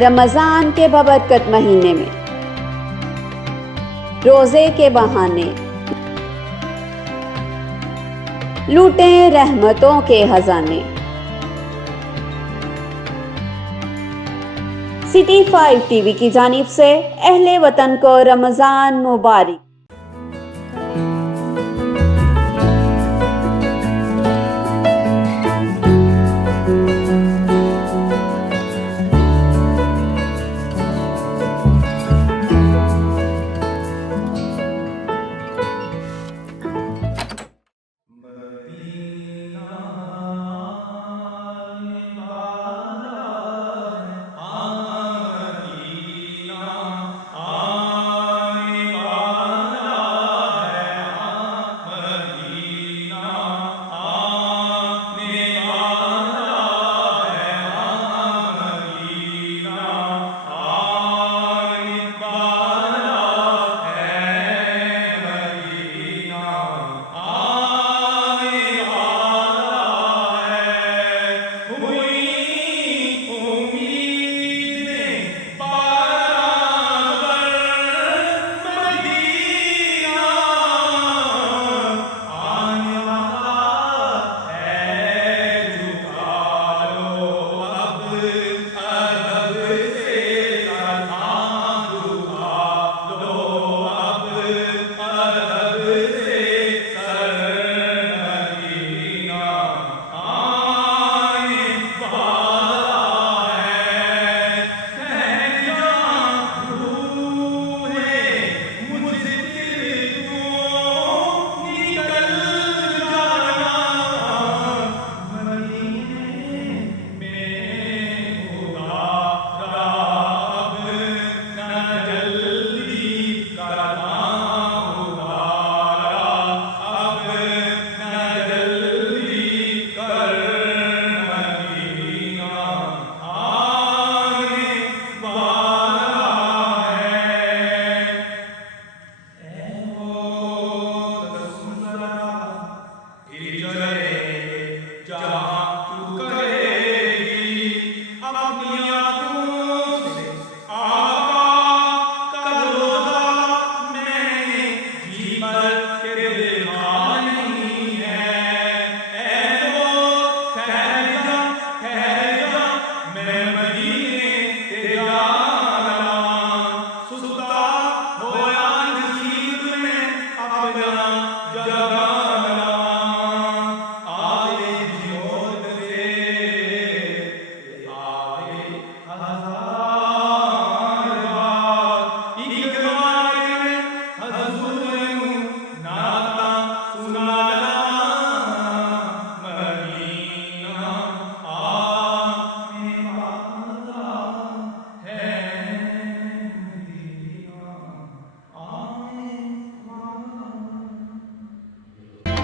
رمضان کے بابرکت مہینے میں روزے کے بہانے لوٹیں رحمتوں کے خزانے۔ سٹی 5 ٹی وی کی جانب سے اہل وطن کو رمضان مبارک۔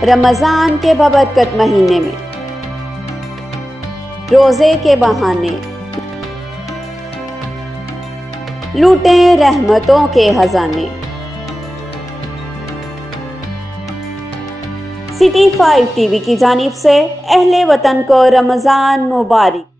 رمضان کے بابرکت مہینے میں روزے کے بہانے لوٹیں رحمتوں کے خزانے۔ سٹی 5 ٹی وی کی جانب سے اہل وطن کو رمضان مبارک۔